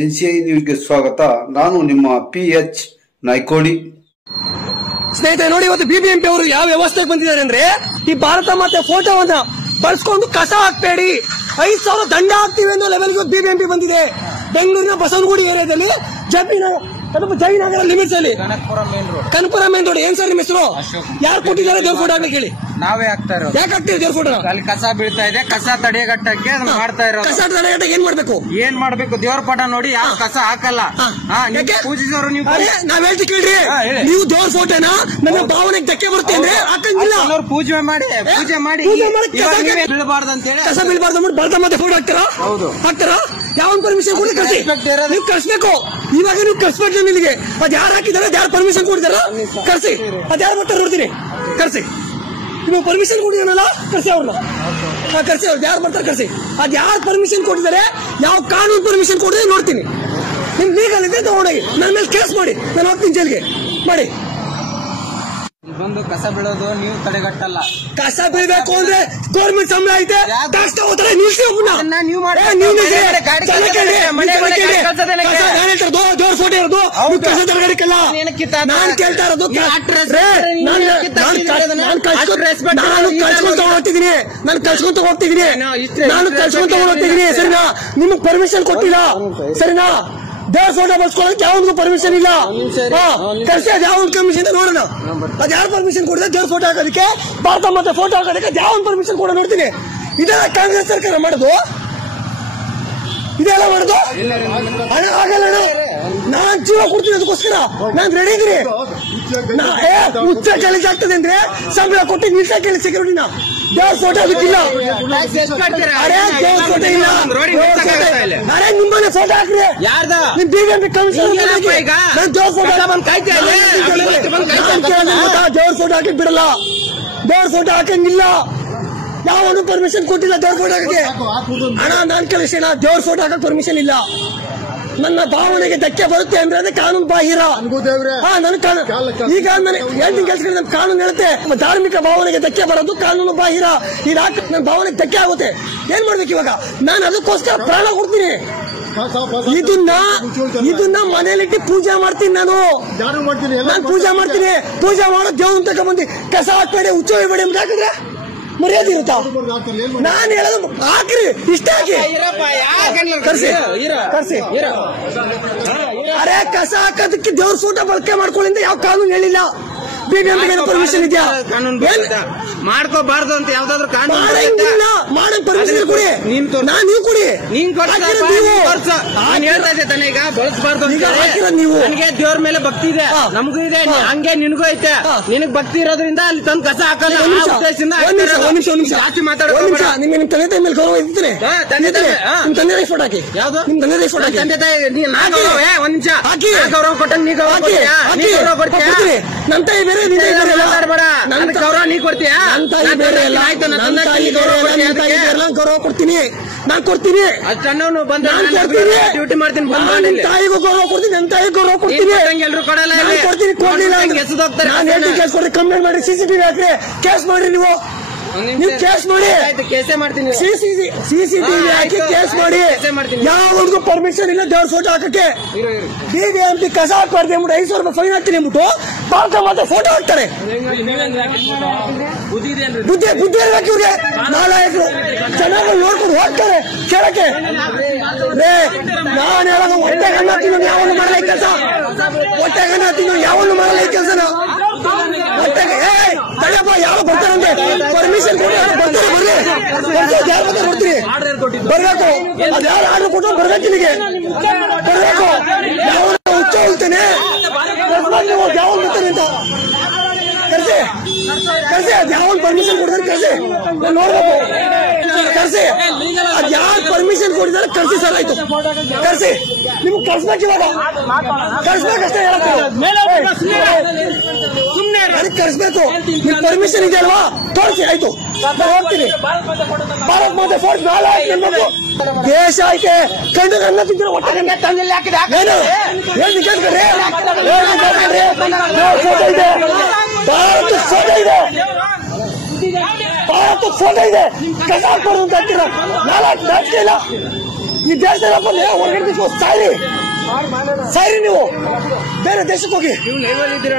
NCI ನ್ಯೂಸ್ಗೆ ಸ್ವಾಗತ. ನಾನು ನಿಮ್ಮ PH ನಾಯ್ಕೋಡಿ. ಸ್ನೇಹಿತರೆ ನೋಡಿ, ಇವತ್ತು BBMP ಅವರು ಯಾವ ವ್ಯವಸ್ಥೆಗೆ ಬಂದಿದ್ದಾರೆ ಅಂದ್ರೆ, ಈ ಭಾರತ ಮಾತೆ ಫೋಟೋವನ್ನ ಬಳಸ್ಕೊಂಡು ಕಸ ಹಾಕ್ಬೇಡಿ, 5,000 ದಂಡ ಹಾಕ್ತಿವಿ ಅನ್ನೋ ಲೆವೆಲ್ಗೆ BBMP ಬಂದಿದೆ. ಬೆಂಗಳೂರಿನ ಬಸವನಗುಡಿ ಏರಿಯಾದಲ್ಲಿ ಜಯನಗರ ಲಿಮಿಟ್ಸ್ ಅಲ್ಲಿ ಕನಕಪುರ ಮೇನ್ ರೋಡ್. ಏನ್ ಸರ್ ನಿಮ್ಮ ಹೆಸರು? ಯಾರು ಕೊಟ್ಟಿದ್ದಾರೆ ದೇವ್ರ ಫೋಟೋ ಹಾಕಿ ಹೇಳಿ? ನಾವೇ ಹಾಕ್ತಾ ಇರೋದು. ಯಾಕೆ ಹಾಕ್ತೀವಿ ದೇವ್ರ ಫೋಟೋ? ಅಲ್ಲಿ ಕಸ ಬೀಳ್ತಾ ಇದೆ, ಕಸ ತಡೆಗಟ್ಟಕ್ಕೆ ಮಾಡ್ತಾ ಇರೋದು. ಕಸ ತಡೆಗಟ್ಟಕ್ಕೆ ಏನ್ ಮಾಡ್ಬೇಕು? ದೇವ್ರ ಫೋಟೋ ನೋಡಿ ಯಾವ ಕಸ ಹಾಕಲ್ಲ. ಪೂಜಿಸೋರು ನೀವು ನಾವ್ ಹೇಳ್ತಿ ಕೇಳ್ರಿ, ನೀವು ದೇವ್ರ ಫೋಟೋನ ನನ್ನ ಭಾವನೆಗೆ ಧಕ್ಕೆ ಬರುತ್ತೆ ಅಂದ್ರೆ ಹಾಕಂಗಿಲ್ಲ. ಪೂಜೆ ಮಾಡಿ ಬೀಳಬಾರ್ದು ಅಂತ ಹೇಳಿ ಕಸ ಬೀಳಬಾರ್ದು ಅಂದ್ಬಿಟ್ಟು ಭಾರತ ಮಾತೆ ಫೋಟೋ ಹಾಕ್ತಾರಾ? ಹೌದು, ಹಾಕ್ತಾರಾ? ಯಾವ ಪರ್ಮಿಷನ್ ಕೊಡಿ ಕಳಿಸಿ. ನೀವು ಕಳಿಸ್ಬೇಕು. ಇವಾಗ ನೀವು ಕಳಿಸ್ಬೇಕು ಇಲ್ಲಿಗೆ. ಅದ್ ಯಾರು ಹಾಕಿದಾರೆ, ಯಾರು ಪರ್ಮಿಷನ್ ಕೊಟ್ಟಿದಾರ ಕಳಿಸಿ. ಅದ್ಯಾರು ಬರ್ತಾರೆ ನೋಡ್ತೀನಿ, ಕಳಿಸಿ. ನೀವು ಪರ್ಮಿಷನ್ ಕೊಟ್ಟಿದ್ದಾನಲ್ಲ, ಕಳಿಸಿ ಅವ್ರನ್ನ. ಕಳಿಸಿ, ಅವ್ರು ಯಾರು ಬರ್ತಾರೆ ಕಳಿಸಿ. ಅದ್ ಯಾರು ಪರ್ಮಿಷನ್ ಕೊಟ್ಟಿದ್ದಾರೆ, ಯಾವ ಕಾನೂನು ಪರ್ಮಿಷನ್ ಕೊಟ್ಟಿದ್ರೆ ನೋಡ್ತೀನಿ. ನಿಮ್ ಲೀಗಲ್ ಇದೆ ತಗೊಂಡೋಗಿ ನನ್ನ ಮೇಲೆ ಕೇಸ್ ಮಾಡಿ, ನಾನು ಹೋಗ್ತೀನಿ ಜೈಲ್ಗೆ ಮಾಡಿ. ಬಂದು ಕಸ ಬೀಳೋದು ನೀವು ತಡೆಗಟ್ಟಲ್ಲ. ಕಸ ಬೀಳ್ಬೇಕು ಅಂದ್ರೆ ಗೌರ್ಮೆಂಟ್ ಸಂಬಳ ಐತೆ, ಟ್ಯಾಕ್ಸ್ ತಗೋತಾರೆ. ನಿಲ್ಸಿ ಒಬ್ಬನ ದೇವ್ರ ಫೋಟೋ ಇರೋದು ಕಸ ತರಗಡಿಕಲ್ಲ. ನಾನು ಕೇಳ್ತಾ ಇರೋದು, ನಾನು ಕಳ್ಸ್ಕೊಂತ ಹೋಗ್ತಿದ್ದೀನಿ ಸರಿನಾ? ನಿಮಗ್ ಪರ್ಮಿಷನ್ ಕೊಟ್ಟಿಲ್ಲ ಸರಿನಾ? ದೇವ್ರ ಫೋಟೋ ಬಳಸ್ಕೊಳ್ಳೋಕೆ ಯಾವನಿಗೂ ಪರ್ಮಿಷನ್ ಇಲ್ಲ. ಕಳಿಸಿ, ಅದ್ ಯಾವ ಕಮಿಷನ್ ನೋಡೋಣ. ಅದ್ ಯಾರು ಪರ್ಮಿಷನ್ ಕೊಡಿದ್ರೆ ದೇವ್ರ ಫೋಟೋ ಹಾಕೋದಕ್ಕೆ, ಭಾರತ ಮತ್ತೆ ಫೋಟೋ ಹಾಕೋದಕ್ಕೆ ಯಾವ ಪರ್ಮಿಷನ್ ಕೊಡೋ ನೋಡ್ತೀನಿ. ಇದೆಲ್ಲ ಕಾಂಗ್ರೆಸ್ ಸರ್ಕಾರ ಮಾಡೋದು, ಇದೆಲ್ಲ ಮಾಡೋದು ಹಣ ಆಗಲ್ಲ. ನಾನ್ ಜೀವ ಕೊಡ್ತೀನಿ ಅದಕ್ಕೋಸ್ಕರ ನಾನ್ ರೆಡಿ ಇದ್ದೀನಿ. ಹುಚ್ಚ ಕೆಲಸ ಆಗ್ತದೆ ಅಂದ್ರೆ ಸಂಬಳ ಕೊಟ್ಟು ನಿಲ್ಸ ಕೇಳಿ ಸೆಕ್ಯೂರಿಟಿನ. ದೇವ್ರ ಫೋಟೋ ಅದಕ್ಕಿಲ್ಲ. ಅರೆ ದೇವ್ರ ಫೋಟೋ ಇಲ್ಲ. ಅರೆ ನಿಮ್ಮನೆ ಫೋಟೋ ಹಾಕ್ರಿ. ನಿಮ್ BBMP ಕಮಿಷನ್ ದೇವ್ರ ಫೋಟೋ ಹಾಕಿ ಬಿಡಲ್ಲ. ದೇವ್ರ ಫೋಟೋ ಹಾಕಂಗಿಲ್ಲ. ಯಾವನು ಪರ್ಮಿಷನ್ ಕೊಟ್ಟಿಲ್ಲ ದೇವ್ರ ಫೋಟೋ ಹಾಕಕ್ಕೆ. ಹಣ ನಾನ್ ಕಳಿಸೋಣ, ದೇವ್ರ ಫೋಟೋ ಹಾಕಕ್ ಪರ್ಮಿಷನ್ ಇಲ್ಲ. ನನ್ನ ಭಾವನೆಗೆ ಧಕ್ಕೆ ಬರುತ್ತೆ ಅಂದ್ರೆ ಅದೇ ಕಾನೂನು ಬಾಹಿರ. ಈಗ ನಾನು ಹೇಳ್ತೀನಿ ಕೆಲಸ, ಕಾನೂನು ಹೇಳುತ್ತೆ ಧಾರ್ಮಿಕ ಭಾವನೆಗೆ ಧಕ್ಕೆ ಬರೋದು ಕಾನೂನು ಬಾಹಿರ. ಈಗ ನನ್ನ ಭಾವನೆಗೆ ಧಕ್ಕೆ ಆಗುತ್ತೆ. ಏನ್ ಮಾಡ್ಬೇಕು ಇವಾಗ? ನಾನು ಅದಕ್ಕೋಸ್ಕರ ಪ್ರಾಣ ಕೊಡ್ತೀನಿ. ಇದನ್ನ ಮನೇಲಿಟ್ಟು ಪೂಜೆ ಮಾಡ್ತೀನಿ. ನಾನು ಪೂಜೆ ಮಾಡ್ತೀನಿ. ಪೂಜೆ ಮಾಡೋ ದೇವ್ರನ್ನ ತಗೊಂಡ್ಬಂದು ಕಸ ಹಾಕ್ಬೇಡಿ, ಹುಚ್ಚ ಹೋಗ್ಬೇಡಿ ಅಂತ ಹಾಕಿದ್ರೆ ಮರ್ಯಾದೆ ಇರುತ್ತಾ? ನಾನು ಹೇಳೋದು ಹಾಕ್ರಿ, ಇಷ್ಟ ಹಾಕಿ ಕರ್ಸಿ. ಅರೆ ಕಸ ಹಾಕೋದಕ್ಕೆ ದೇವ್ರ ಫೋಟೋ ಬಳಕೆ ಮಾಡ್ಕೊಳ್ಳಿ ಯಾವ ಕಾನೂನು ಹೇಳಿಲ್ಲ. BBMP ಪರ್ಮಿಷನ್ ಇದೆಯಾ? ಮಾಡ್ಕೋಬಾರ್ದು ಅಂತ ಯಾವ್ದಾದ್ರು ಕಾನೂನು ಮಾಡಕ್ ಪರ್ಮಿಷನ್ ಕೊಡಿ. ನೀವು ಕೊಡಿ. ನಾನು ಹೇಳ್ತಾ ಇದ್ದೆ ತಾನೆ, ಈಗ ಬಳಸಬಾರ್ದು ಅಂತ. ನೀವು ನನಗೆ ದೇವ್ರ ಮೇಲೆ ಭಕ್ತಿ ಇದೆ, ನಮಗೂ ಇದೆ, ಹಂಗೆ ನಿನಗೂ ಐತೆ. ನಿನಗ್ ಭಕ್ತಿ ಇರೋದ್ರಿಂದ ಅಲ್ಲಿ ತಂದು ಕಸ ಹಾಕಲ್ಲ. ಜಾಸ್ತಿ ಮಾತಾಡೋ ನಿಮ್ ತಂದೆ ತಾಯಿ ಮೇಲೆ ಗೌರವ ಇರ್ತೀನಿ. ನಿಮ್ ತಂದೆ ತಾಯಿ ಫೋಟೋ ಹಾಕಿ. ಯಾವ್ದು ನಿಮ್ ತಂದೆ ತಾಯಿ ಫೋಟೋ? ತಂದೆ ತಾಯಿ ಒಂದ್ ನಿಮಿಷ ಹಾಕಿ. ಗೌರವ ಕೊಟ್ಟಂಗೆ ನೀ ಗೌರವ ಕೊಡ್ತೀಯಾ? ನನ್ನ ತಾಯಿ ಬೇರೆ, ನನ್ನ ಗೌರವ ನೀ ಕೊಡ್ತೀಯಾ? ನನ್ನ ತಾಯಿ ಬೇರೆ ಅಲ್ಲ, ನನ್ನ ತಾಯಿ ಗೌರವ ಕೊಡ್ತೀನಿ, ನಾನ್ ಕೊಡ್ತೀನಿ. ಡ್ಯೂಟಿ ಮಾಡ್ತೀನಿ, ತಾಯಿಗೂ ಗೌರವ ಕೊಡ್ತೀನಿ, ನನ್ನ ತಾಯಿಗೂ ಗೌರವ ಕೊಡ್ತೀನಿ. ಎಲ್ರು ಕೊಡಲ್ಲ, ಕೊಡ್ತೀನಿ. ಕೊಡ್ಲಿಲ್ಲ ನಾನು ಹೇಳ್ತೀನಿ, ಕೇಸ್ ಕೊಡ್ರಿ, ಕಂಪ್ಲೇಂಟ್ ಮಾಡಿ, CCTV ಹಾಕ್ರಿ, ಕೇಸ್ ಮಾಡ್ರಿ. ನೀವು ಕೇಸ್ ಮಾಡಿ, ಕೇಸೇ ಮಾಡ್ತೀನಿ. CCTV ಹಾಕಿ ಕೇಸ್ ಮಾಡಿ. ಯಾವನಿಗೂ ಪರ್ಮಿಷನ್ ಇಲ್ಲ ದೇವ್ರ ಫೋಟೋ ಹಾಕಕ್ಕೆ. BBMP ಕಸ ಹಾಕ್ಬಾರ್ದು ಅಂದ್ಬಿಟ್ಟು 5,000 ರೂಪಾಯಿ ಫೈನ್ ಹಾಕ್ತೀನಿ ಅಂದ್ಬಿಟ್ಟು ಭಾರತ ಮಾತೆ ಫೋಟೋ ಹಾಕ್ತಾರೆ. ಬುದ್ಧಿ ಇರ್ಬೇಕು ಇವ್ರಿಗೆ. ನಾಲಾಯಕರು ಚೆನ್ನಾಗಿ ನೋಡ್ಕೊಂಡು ಹೋಗ್ತಾರೆ ಕೇಳಕ್ಕೆ. ನಾನು ಹೇಳೋದು ಹೊಟ್ಟೆಗನ್ನ ತಿನ್ನೋನು ಯಾವನು ಮಾಡಲ್ಲ ಈ ಕೆಲಸ. ಹೊಟ್ಟೆಗನ್ನ ತಿನ್ನೋನು ಯಾವನು ಮಾಡಲ್ಲ ಈ ಕೆಲಸನ. ಹೊಟ್ಟೆಗೆ ತಡೆಯಪ್ಪ, ಯಾರು ಬರ್ತಾರಂತೆ ಪರ್ಮಿಷನ್ ಕೊಡಿ, ಬರ್ತಾರೆ ಬರ್ಲಿ. ಯಾರು ಬರ್ತಾರೆ ನೋಡ್ತೀನಿ, ಬರ್ಬೇಕು. ಅದ್ ಯಾರು ಆರ್ಡರ್ ಕೊಟ್ಟು ಬರ್ಬೇಕು, ಇಲ್ಲಿಗೆ ಬರ್ಬೇಕು. ಯಾವನ ಹುಚ್ಚ ಹೋಗ್ತೇನೆ, ಯಾವನ್ ಬರ್ತಾನೆ ಅಂತ ಕರ್ಸಿ. ಅದ್ ಯಾವನ್ ಪರ್ಮಿಷನ್ ಕೊಡ್ತಾರೆ ಕರ್ಸಿ, ನಾನು ನೋಡ್ಬೇಕು. ಕರ್ಸಿ, ಅದ್ ಯಾರು ಪರ್ಮಿಷನ್ ಕೊಟ್ಟಿದ್ದಾರೆ ಕರ್ಸಿ. ಸರ್ ಆಯ್ತು, ಕರ್ಸಿ. ನಿಮ್ಗೆ ಕರ್ಸ್ಬೇಕು, ಇವಾಗ ಕರ್ಸ್ಬೇಕಷ್ಟೇ ಹೇಳಕ್ಕೆ. ಅದಕ್ಕೆ ಕರ್ಸ್ಬೇಕು. ನಿಮ್ ಪರ್ಮಿಷನ್ ಇದೆ ಅಲ್ವಾ, ತೋರಿಸಿ. ಆಯ್ತು, ನಾನು ಹೋಗ್ತೀನಿ. ಭಾರತ್ ಮಾತೆ ಫೋರ್ಟ್ ನಾಳೆ ಹಾಕಿ ದೇಶ ಐತೆ ಕಂಡು ನನ್ನ ತಿಂದಿರೋ ಹೊಟ್ಟೆ ತಂದಿಲ್ಲ ಏನು ಹೇಳಿ ಕೇಳ್ಕೊಂಡ್ರಿ. ಭಾರತ ಫೋಟೋ ಇದೆ, ಭಾರತ ಫೋಟೋ ಇದೆ. ಕಸ ಹಾಕ್ಬಾರ್ದು ಅಂತ ಅಂತೀರ. ನಾಲ್ಕು ನಾಚಿಕೆ ಇಲ್ಲ. ಈ ದೇಶದಲ್ಲಿ ಬಂದ್ರೆ ಹೊರಗಡೆ ಸಾಯ್ರಿ ನೀವು ಬೇರೆ ದೇಶಕ್ಕೆ ಹೋಗಿ. ನೀವು ಲೈವ್ ಅಲ್ಲಿ ಇದ್ದೀರಾ?